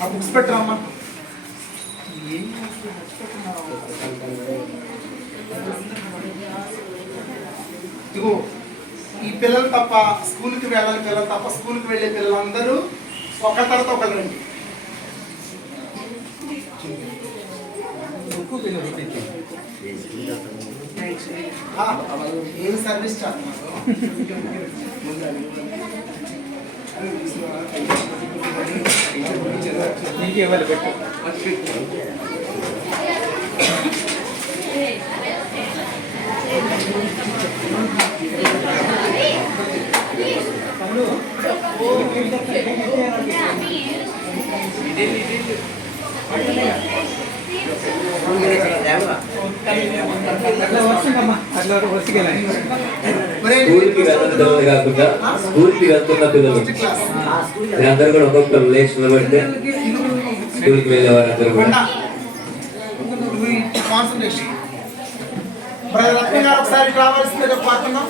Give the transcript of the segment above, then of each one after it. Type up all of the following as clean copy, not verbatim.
ఆ బుక్స్ పెట్టరామ్మా. ఇగో ఈ పిల్లలు తప్ప స్కూల్కి వెళ్ళని పిల్లలు తప్ప స్కూల్కి వెళ్ళే పిల్లలందరూ ఒక తర్వాత ఒకరు రండి. ఏం సర్వీస్ చాలు నీకు ఇవ్వాలి పెట్టు. స్కూల్కి వెళ్తున్న కాకుండా స్కూల్కి వెళ్తున్న పిల్లలు అందరూ కూడా ఒక్కొక్క రిలేషన్ పెడితే స్కూల్కి వెళ్ళే వారందరూ కూడా ఒకసారి రావాల్సిందే పాడుతున్నాం.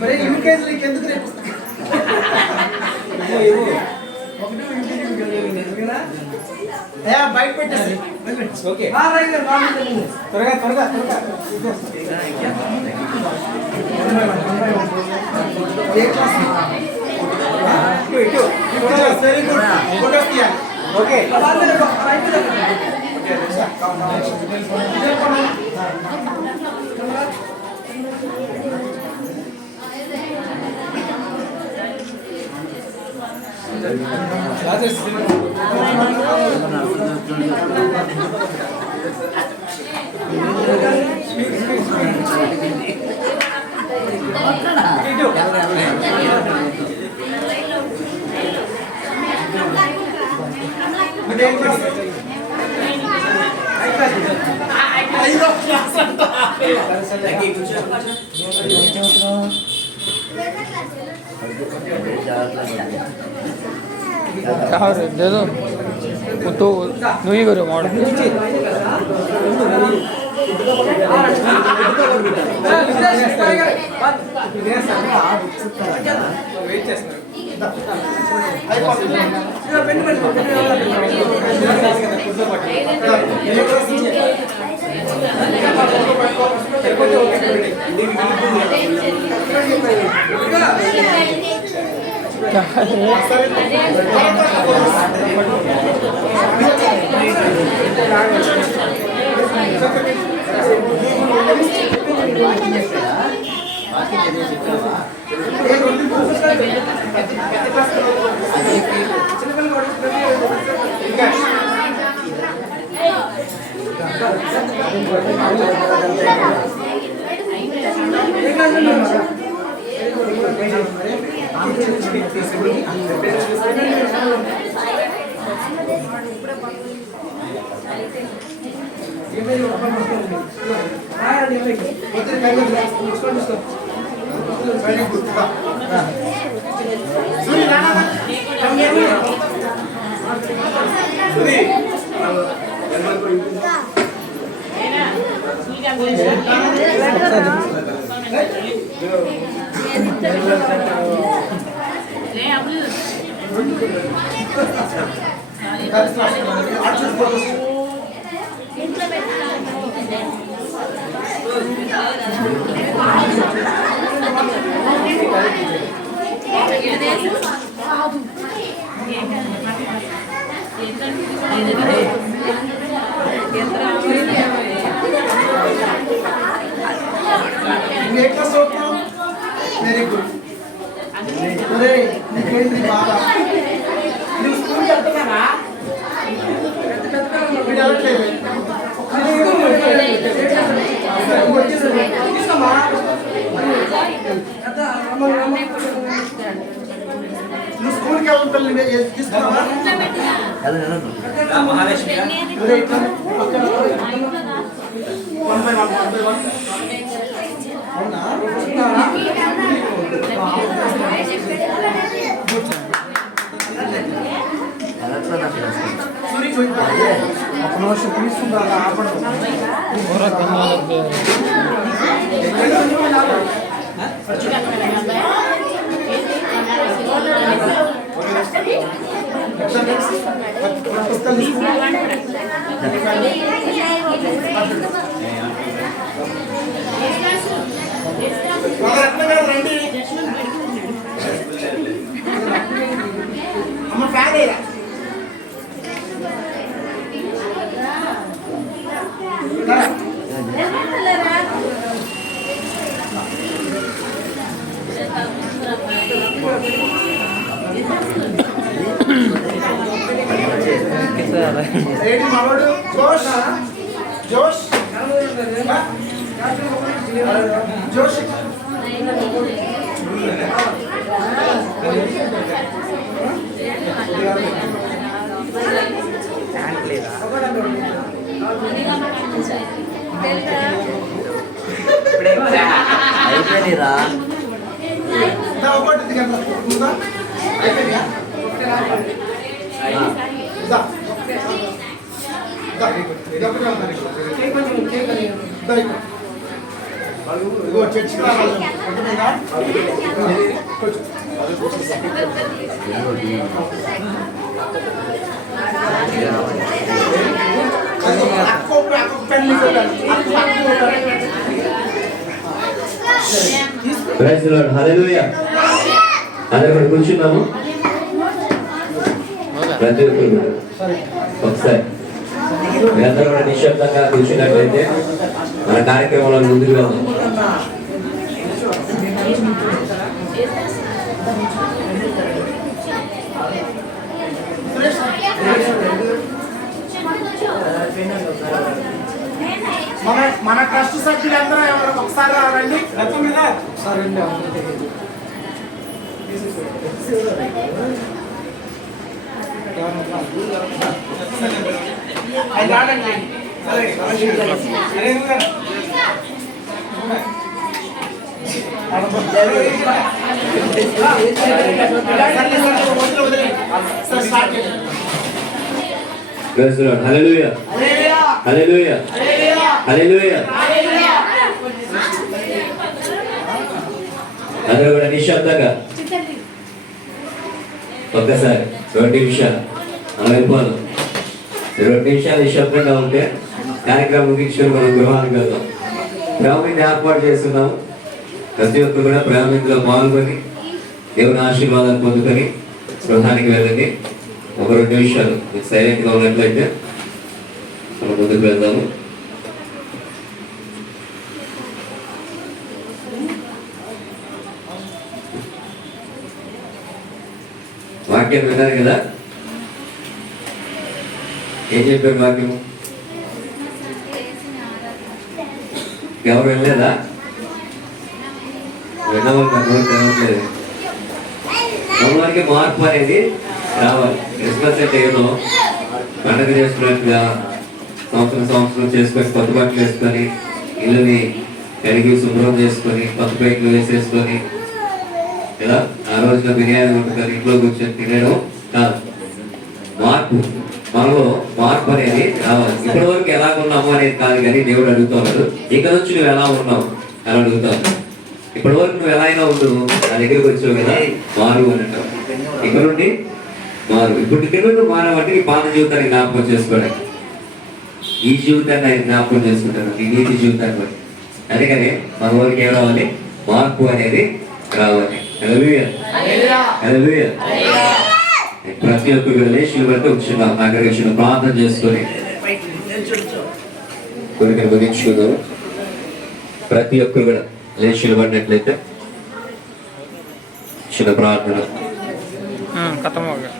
మరి యూకేజీకి ఎందుకు రేపు బయట పెట్టేసి ఓకే త్వరగా త్వరగా వెరీ గుడ్ ఓకే दे दो तो नू ही करो मॉडल వెరీ గుడ్. బాగా నువ్వు స్కూల్కి వెళ్తున్నారా? నువ్వు స్కూల్కి వెళ్ళిన పిల్లలు తీసుకున్నావా? అవునా? पूरा कमाल लग गया అమ్మ ఫ్యాన్ అయ్యా ఏంటి మనోడు జోష్ జోష్ జోష్ అయిపోయిందిరా ఒకటి అయిపోయిందా ఇదిగో చర్చికి రావాలి ప్రైజ్ ది లార్డ్ హల్లెలూయా అందరూ కూడా కూర్చున్నాము ప్రతి ఒక్కరు ఒకసారి మీరందరూ కూడా నిశ్శబ్దంగా కూర్చున్నట్లయితే మన కార్యక్రమంలో ముందుకు వెళ్దాం. మన ట్రస్ట్ సభ్యులందరూ ఒకసారి రండి ఒకసారి Praise the Lord. Hallelujah. Hallelujah. Hallelujah. అందరూ కూడా నిశ్శబ్దంగా ఒక్కసారి 2 నిమిషాలు అలా వెళ్ళిపోదాం. 2 నిమిషాలు నిశ్శబ్దంగా ఉంటే కార్యక్రమం ముగించుకొని మనం గృహానికి వెళ్దాం. ప్రేమని ఏర్పాటు చేస్తున్నాం. ప్రతి ఒక్కరు కూడా ప్రేమలో పాల్గొని దేవుని ఆశీర్వాదాలు పొందుకొని గృహానికి వెళ్ళండి. ఒక 2 నిమిషాలు సైలెంట్గా ఉన్నట్లయితే మనం ముందుకు వెళ్దాము. వాక్యం విన్నారు కదా, ఏం చెప్పారు వాక్యం? ఎవరు వెళ్ళలేదా? విన్నవాళ్ళు నాకు తెలవట్లేదు. అమ్మవారికి మార్పు అనేది రావాలి. క్రిస్మస్ అంటే ఏదో పండుగ చేసుకున్నట్టుగా సంవత్సరం చేసుకొని కొత్త బట్టలు వేసుకొని ఇల్లుని కడిగి శుభ్రం చేసుకొని కొత్త బయటలు వేసేసుకొని ఇలా ఆ రోజున బిర్యానీ వండుకొని ఇంట్లో కూర్చొని తినడం కాదు. మార్పు, మనలో మార్పు అనేది రావాలి. ఇప్పటి వరకు ఎలా ఉన్నాము అనేది కాదు కానీ దేవుడు అడుగుతున్నాడు, ఇక నుంచి నువ్వు ఎలా ఉన్నావు అని అడుగుతావు. ఇప్పటి వరకు నువ్వు ఎలా అయినా ఉండు, నా దగ్గరికి వచ్చావు కదా, మారు అని అంటావు. ఇక్కడ నుండి మారు. ఇప్పుడు ఇక్కడ నుండి మారవంటే నీ పాత జీవితాన్ని జ్ఞాపకం చేసుకోవడానికి, ఈ జీవితాన్ని ఆయన జ్ఞాపకం చేసుకుంటాను, నీ నీతి జీవితాన్ని బట్టి. అందుకని మన ఊరికి ఏం రావాలి? మార్పు అనేది రావాలి. హల్లెలూయా. హల్లెలూయా. ప్రతి ఒక్కరు లేచి బట్టి వచ్చినాం. అక్కడికి వచ్చిన ప్రార్థన చేసుకొని కోరికను ముగించుకుందాం. ప్రతి ఒక్కరు కూడా లేచి పడినట్లయితే చిన్న ప్రార్థన. खत्म हो गया.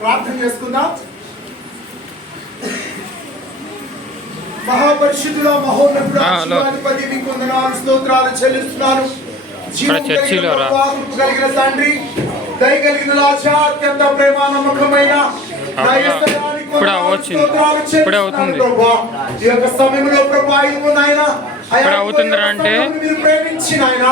ప్రార్థన చేసుకుందాం. మహాపరిశుద్ధుడా, మహోన్నతుడా, జీవాధిపతి, నీకు వందనాలు, స్తోత్రాలు చెల్లిస్తున్నాను. జీవం కలిగిన ప్రభువా, కృప కలిగిన తండ్రి, దయ కలిగిన రాజా, అత్యంత ప్రేమ నమ్మకమైన ఇప్పుడు వచ్చింది. ఇప్పుడే అవుతుంది. ఈ యొక్క సమయంలో ప్రభా ఇదిగో నాయన ఇప్పుడే అవుతుందిరా అంటే మీరు ప్రేమించిన ఆయన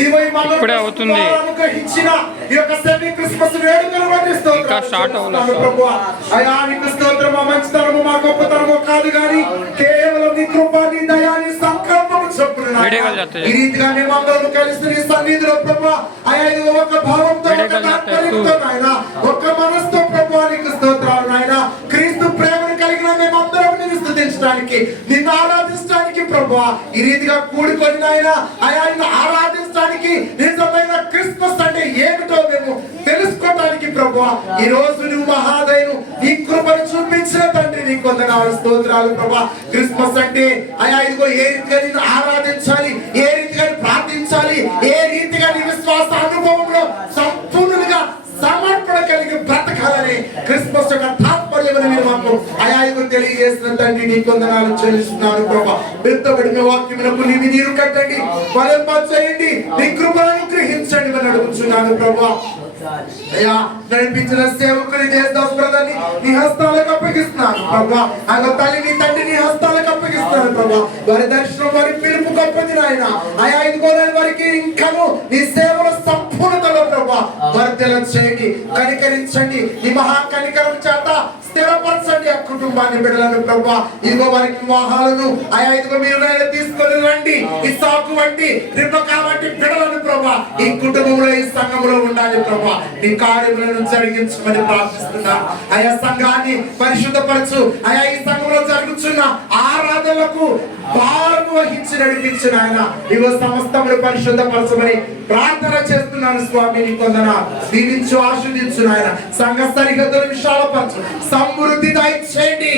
ఇదిగో ఈ మనల్ని ఇప్పుడే అవుతుంది. అనుగ్రహించిన ఈ యొక్క సెమీ క్రిస్మస్ వేడుకలు బట్టి స్తోత్రాలు ఇంకా స్టార్ట్ అవ్వలేదు. ప్రభువా అయ్యా నీకు స్తోత్రం. మా మంచితనము మా గొప్పతనము కాదు కానీ కేవలం నీ కృప నీ దయ నీ సంకల్పము చొప్పున ఈ రీతిగానే మందరము కలిసి నీ సన్నిధిలో ప్రభువా అయ్యా ఇదిగో ఒక భావంతో ఒక తాత్పర్యంతో నాయన ఒక మనసుతో ప్రభువా నీకు స్తోత్రాలు నాయన. క్రీస్తు ప్రేమను కలిగిన మేమందరం నిన్ను స్తుతించడానికి నిన్ను ఆరాధించడానికి ప్రభువా ఈ రీతిగా కూడుకొని నాయన అయా నిన్ను ఆరాధించడానికి నిజమైన క్రిస్మస్ అంటే ఏమిటో మేము తెలుసుకోవడానికి ప్రభువా ఈ రోజు నువ్వు మహాదయను నీ కృపను చూపించిన తండ్రి నీకు వందనాలు స్తోత్రాలు ప్రభువా. క్రిస్మస్ అంటే అయా ఇదిగో ఏ రీతిగా నిన్ను ఆరాధించాలి, ఏ రీతిగా ప్రార్థించాలి, ఏ రీతిగా నీ విశ్వాస అనుభవంలో సంపూర్ణంగా సమర్పణ కలిగి బ్రతకాలని క్రిస్మస్ యొక్క తాత్పర్యమని మీరు మాకు అయాయకు తెలియజేసిన తండ్రి నీకు వందనాలు చెల్లిస్తున్నాను ప్రభా. విత్తబడిన వాక్యములకు నీవి నీరు కట్టండి, ఫలింపచేయండి, నీ కృపను అనుగ్రహించండి అని అడుగుతున్నాను ప్రభా. అయ్యా నడిపించిన సేవకుని చేద్దాం బ్రదర్ని నీ హస్తాలకు అప్పగిస్తున్నాను ప్రభా. ఆయన తల్లి నీ తండ్రి నీ హస్తాలకు అప్పగిస్తున్నాను ప్రభా. వారి దర్శనం వారి పిలుపు గొప్పది నాయన. అయా ఇదిగోనని వారికి ఇంకను నీ సేవల సంపూర్ణతలో ప్రభా వర్ధల చేయండి, కనికరించండి, నీ మహా కనికరం చేత స్థిరపరచండి ఆ కుటుంబాన్ని బిడ్డలను ప్రభా. ఇదిగో వారికి వివాహాలను అయా ఇదిగో మీరు తీసుకొని రండి. ఇస్సాకు వంటి రిబకా వంటి బిడ్డలను ప్రభా ఈ కుటుంబంలో ఈ సంఘంలో ఉండాలి ప్రభా. నీ కార్యములను జరిగించమని ప్రార్థిస్తున్నాను. ఆయా సంఘాన్ని పరిశుద్ధపరచు. ఆయా ఈ సంఘంలో జరుగుతున్న ఆరాధనలకు భారము వహించి నడిపించిన ఆయన ఇవో సమస్తములు పరిశుద్ధపరచమని ప్రార్థన చేస్తున్నాను స్వామి. నీ కొందన దీవించు, ఆశీర్వదించు నాయన. సంఘ సరిహద్దులు విశాలపరచు, సమృద్ధి దయచేయండి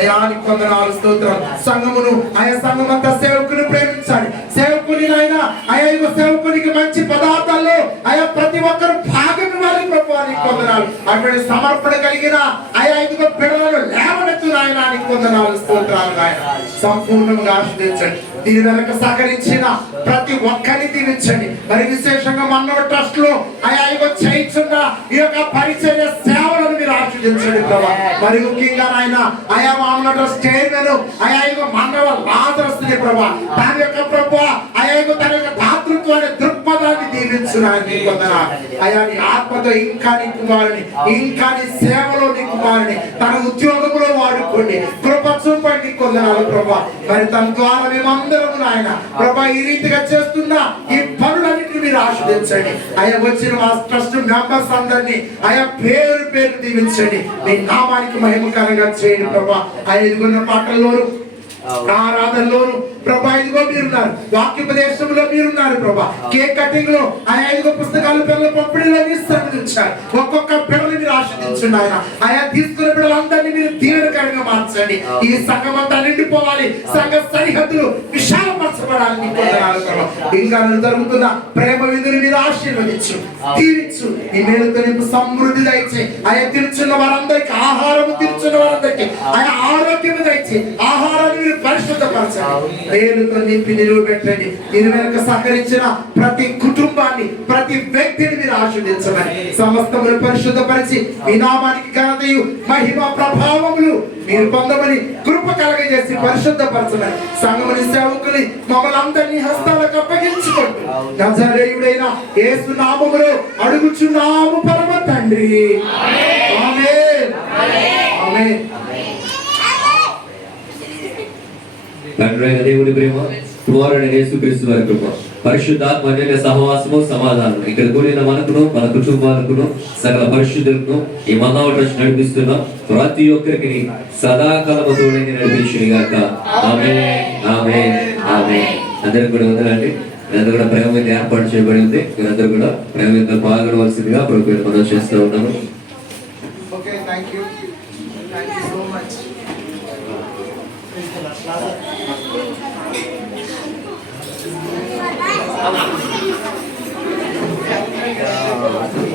అయ్యా. నీ కొందనాలు స్తోత్రం. సంఘమును ఆయా సంఘం అంతా సేవకుని ప్రేమించాలి. సేవకుని నాయన ఆయా ఇవో సేవకునికి మంచి పదార్థాల్లో ఆయా ప్రతి ఒక్కరు భాగం ఇవ్వాలి ప్రభు. నీ కొందనాలు అటువంటి సమర్పణ కలిగిన ఆయా ఇదిగో బిడ్డలను లేవనెత్తు నాయన. నీ కొందనాలు స్తోత్రాలు నాయన. సంపూర్ణంగా ఆశీర్వదించండి. దీని వెనక సహకరించిన ప్రతి ఒక్కరిని దీవించండి. మరి విశేషంగా మన్నవ ట్రస్ట్ లో ఆయా ఇగో చేయించున్న ఈ యొక్క పరిచర్య సేవలను మీరు ఆశీర్వదించండి ప్రభా. మరి ముఖ్యంగా ఆయన ఆయా మన్నవ ట్రస్ట్ చైర్మన్ ఆయా ఇగో మన్నవ లాజరస్ని ప్రభా దాని యొక్క ప్రభా ఆయా ఇగో తన యొక్క దాతృత్వాన్ని దృక్పథాన్ని దీవించున్నాను. అయా నీ ఆత్మతో ఇంకా నీ కుమారుని ఇంకా నీ సేవలో నీ కుమారుని తన ఉద్యోగంలో వాడుకోండి, కృప చూపండి కొందనాలు ప్రభా. మరి తన ద్వారా మేమందరం నాయన ప్రభా ఈ రీతిగా చేస్తున్న ఈ పనులన్నింటినీ మీరు ఆశీర్వదించండి. ఆయా వచ్చిన మా ట్రస్ట్ మెంబర్స్ అందరినీ ఆయా పేరు పేరు దీవించండి. మీ నామానికి మహిమకరంగా చేయండి ప్రభా. ఆ ఎదుగున్న పాటల్లోను ఆరాధనలోను ప్రభా ఇదిగో మీరున్నారు, వాక్యోపదేశంలో మీరున్నారు ప్రభా. కేక్ కటింగ్ లో ఆయా ఇదిగో పుస్తకాలు పిల్లల పంపిణీలో మీరు సన్నిధించారు. ఒక్కొక్క పిల్లలు మీరు ఆశీర్వదించండి ఆయన. ఆయా తీసుకున్న పిల్లలందరినీ మీరు దీవెనకరంగా మార్చండి. ఈ సంఘం అంతా నిండిపోవాలి, సంఘ సరిహద్దులు విశాలపరచబడాలని మీకు వందనాలు ప్రభా. ఇంకా జరుగుతున్న ప్రేమ విధులు మీరు ఆశీర్వదించు, దీవించు, ఈ మేలుతో నీకు సమృద్ధి దయచే. ఆయా తిరుచున్న వారందరికీ ఆహారము, తిరుచున్న వారందరికీ ఆయా ఆరోగ్యము దయచే. ఆహారాన్ని మీరు పరిశుద్ధపరచండి, పేరుతో నింపి నిలువబెట్టండి. దీని వెనక సహకరించిన ప్రతి కుటుంబాన్ని ప్రతి వ్యక్తిని మీరు ఆశీర్వదించమని సమస్తమును పరిశుద్ధపరిచి మీ నామానికి ఘనతయు మహిమ ప్రభావములు మీరు పొందమని కృప కలగజేసి పరిశుద్ధపరచమని సంఘముని సేవకుని మమ్మల్ని అందరినీ హస్తాలకు అప్పగించుకుంటూ నజరేయుడైన యేసు నామములో అడుగుచున్నాము పరమ తండ్రి. ఆమేన్. ఆమేన్. తండ్రైన దేవుడి ప్రేమ, కుమారుడైన యేసుక్రీస్తు వారి కృప, పరిశుద్ధాత్మ అన్యోన్య సహవాసము, సమాధానం ఇక్కడ కూడిన మనకును మన కుటుంబాలకును సకల పరిశుద్ధులను ఈ మన్నవ ట్రస్ట్ నడిపిస్తున్న ప్రతి ఒక్కరికి సదాకాలము తోడని నడిపించుగాక. ఆమేన్, ఆమేన్, ఆమేన్. అందరికి కూడా వదలండి. మీరందరూ కూడా ప్రేమ మీద ఏర్పాటు చేయబడి ఉంది. మీరందరూ కూడా ప్రేమ మీద పాల్గొనవలసిందిగా ప్రభుత్వం మనం చేస్తూ ఉన్నాము. Okay, thank you so much. Yeah.